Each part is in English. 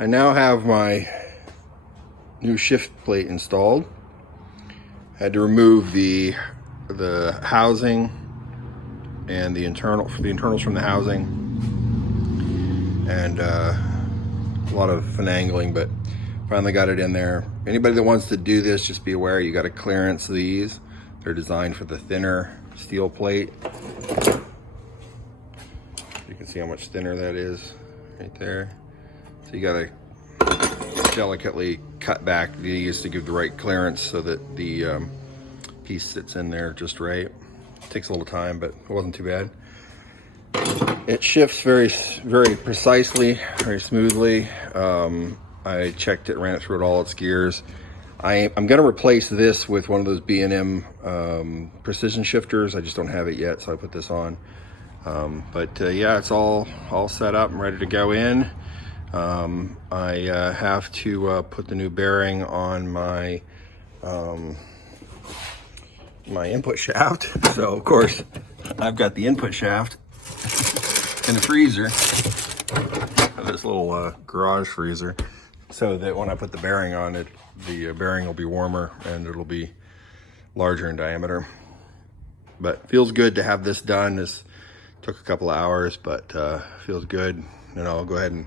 I now have my new shift plate installed. I had to remove the housing and the internals from the housing, and a lot of finagling, but finally got it in there. Anybody that wants to do this, just be aware you got to clearance these. They're designed for the thinner steel plate. You can see how much thinner that is right there. So you got to delicately cut back these to give the right clearance so that the piece sits in there just right. It takes a little time, but it wasn't too bad. It shifts very precisely, very smoothly. I checked it, ran it through all its gears. I'm going to replace this with one of those B&M precision shifters. I just don't have it yet, so I put this on. Yeah, it's all set up and ready to go in. I have to put the new bearing on my my input shaft. So of course I've got the input shaft in the freezer, this little garage freezer, so that when I put the bearing on it, the bearing will be warmer and it'll be larger in diameter. But feels good to have this done. This took a couple of hours, but feels good. And I'll go ahead and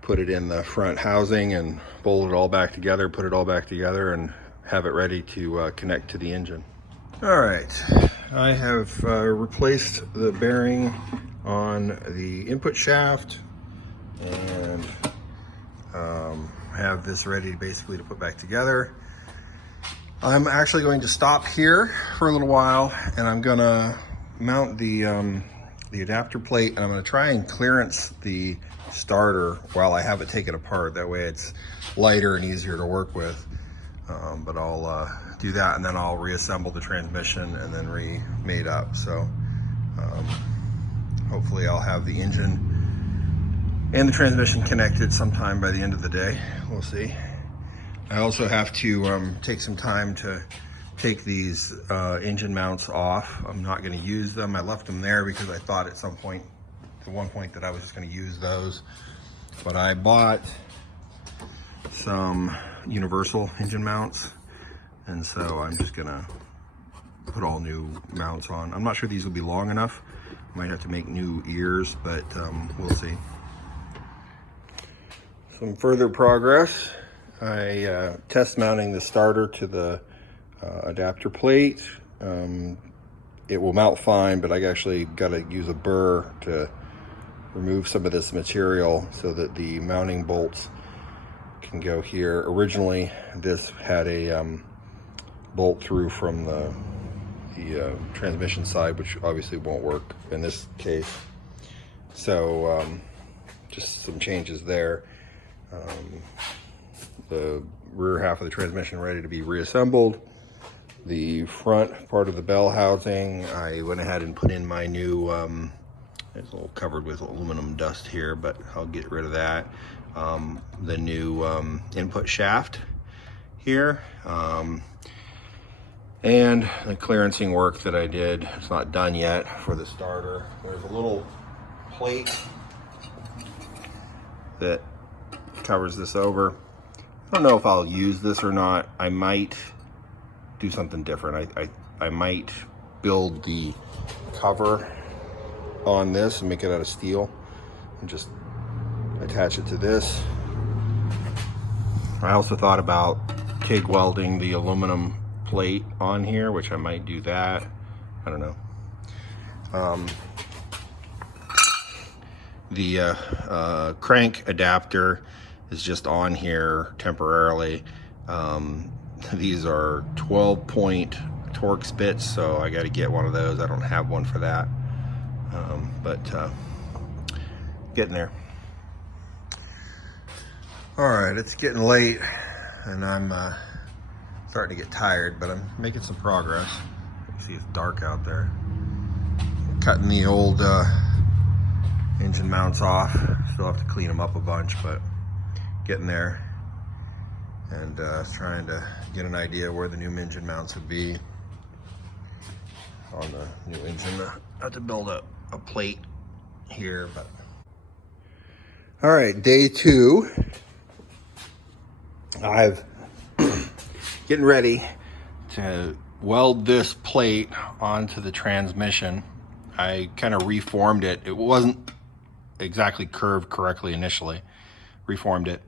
put it in the front housing and bolt it all back together, put it all back together, and have it ready to connect to the engine. All right, I have replaced the bearing on the input shaft and have this ready basically to put back together. I'm actually going to stop here for a little while, and I'm gonna mount the adapter plate, and I'm gonna try and clearance the starter while I have it taken apart. That way it's lighter and easier to work with. But I'll do that, and then I'll reassemble the transmission and then remade up. So hopefully I'll have the engine and the transmission connected sometime by the end of the day. We'll see. I also have to take some time to take these engine mounts off. I'm not going to use them. I left them there because I thought at one point that I was just going to use those. But I bought some universal engine mounts, and so I'm just going to put all new mounts on. I'm not sure these will be long enough. Might have to make new ears, but we'll see. Some further progress. I test mounting the starter to the adapter plate. It will mount fine, but I actually got to use a burr to remove some of this material so that the mounting bolts can go here. Originally, this had a bolt through from the transmission side, which obviously won't work in this case. So just some changes there. The rear half of the transmission ready to be reassembled. The front part of the bell housing, I went ahead and put in my new, it's a little covered with aluminum dust here, but I'll get rid of that. The new input shaft here, and the clearancing work that I did. It's not done yet for the starter. There's a little plate that covers this over. I don't know if I'll use this or not. I might do something different. I might build the cover on this and make it out of steel and just attach it to this. I also thought about TIG welding the aluminum plate on here, which I might do that. I don't know. The crank adapter is just on here temporarily. These are 12-point Torx bits, so I got to get one of those. I don't have one for that, but getting there. All right, it's getting late, and I'm starting to get tired, but I'm making some progress. You can see it's dark out there. Cutting the old engine mounts off. Still have to clean them up a bunch, but getting there. And trying to get an idea where the new engine mounts would be on the new engine. I have to build a plate here, but all right, day 2. I've getting ready to weld this plate onto the transmission. I kind of reformed it. It wasn't exactly curved correctly initially. Reformed it.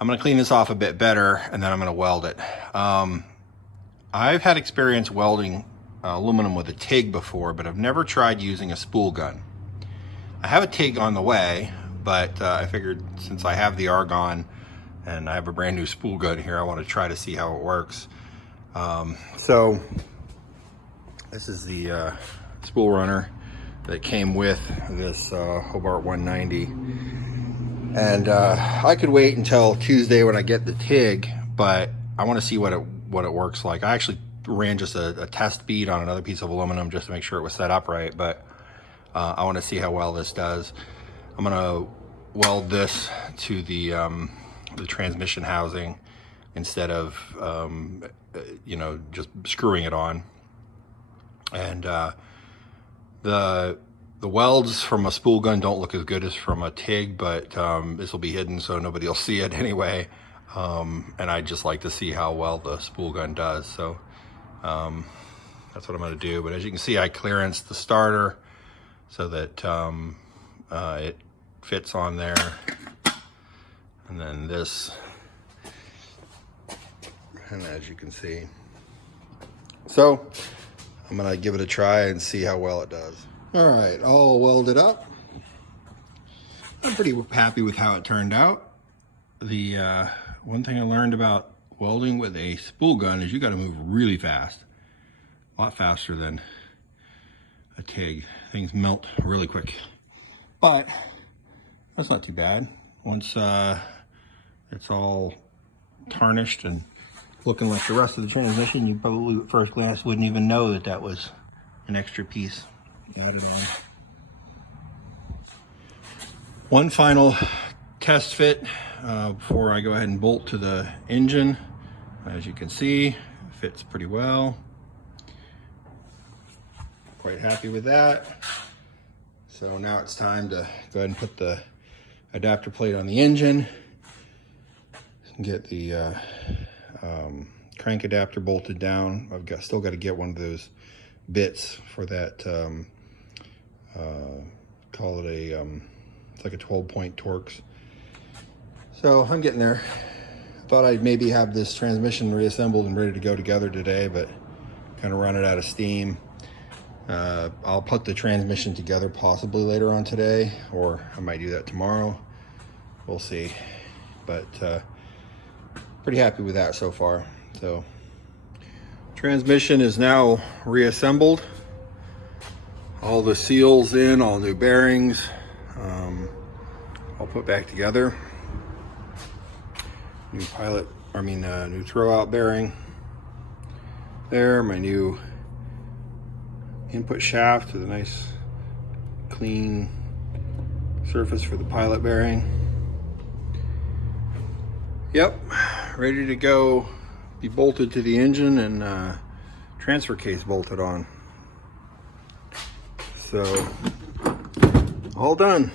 I'm going to clean this off a bit better, and then I'm going to weld it. I've had experience welding aluminum with a TIG before, but I've never tried using a spool gun. I have a TIG on the way, but I figured since I have the argon and I have a brand new spool gun here, I want to try to see how it works. So this is the spool runner that came with this Hobart 190. And I could wait until Tuesday when I get the TIG, but I want to see what it works like. I actually ran just a test bead on another piece of aluminum just to make sure it was set up right, but I want to see how well this does. I'm going to weld this to the transmission housing instead of you know, just screwing it on. And the welds from a spool gun don't look as good as from a TIG, but this will be hidden so nobody will see it anyway. And I'd just like to see how well the spool gun does. So that's what I'm going to do. But as you can see, I clearanced the starter so that it fits on there. And then this, and as you can see. So I'm going to give it a try and see how well it does. All right, all welded up. I'm pretty happy with how it turned out. The one thing I learned about welding with a spool gun is you got to move really fast, a lot faster than a TIG. Things melt really quick, but that's not too bad. Once it's all tarnished and looking like the rest of the transmission, you probably at first glance wouldn't even know that that was an extra piece added on. One final test fit before I go ahead and bolt to the engine. As you can see, it fits pretty well. Quite happy with that. So now it's time to go ahead and put the adapter plate on the engine. Get the crank adapter bolted down. I've still got to get one of those bits for that, call it a, it's like a 12-point Torx. So I'm getting there. Thought I'd maybe have this transmission reassembled and ready to go together today, but kind of run it out of steam. I'll put the transmission together possibly later on today, or I might do that tomorrow. We'll see. But pretty happy with that so far. So transmission is now reassembled. All the seals in, all new bearings, all put back together. New new throw-out bearing there. My new input shaft with a nice clean surface for the pilot bearing. Yep, ready to go, be bolted to the engine and transfer case bolted on. So, all done.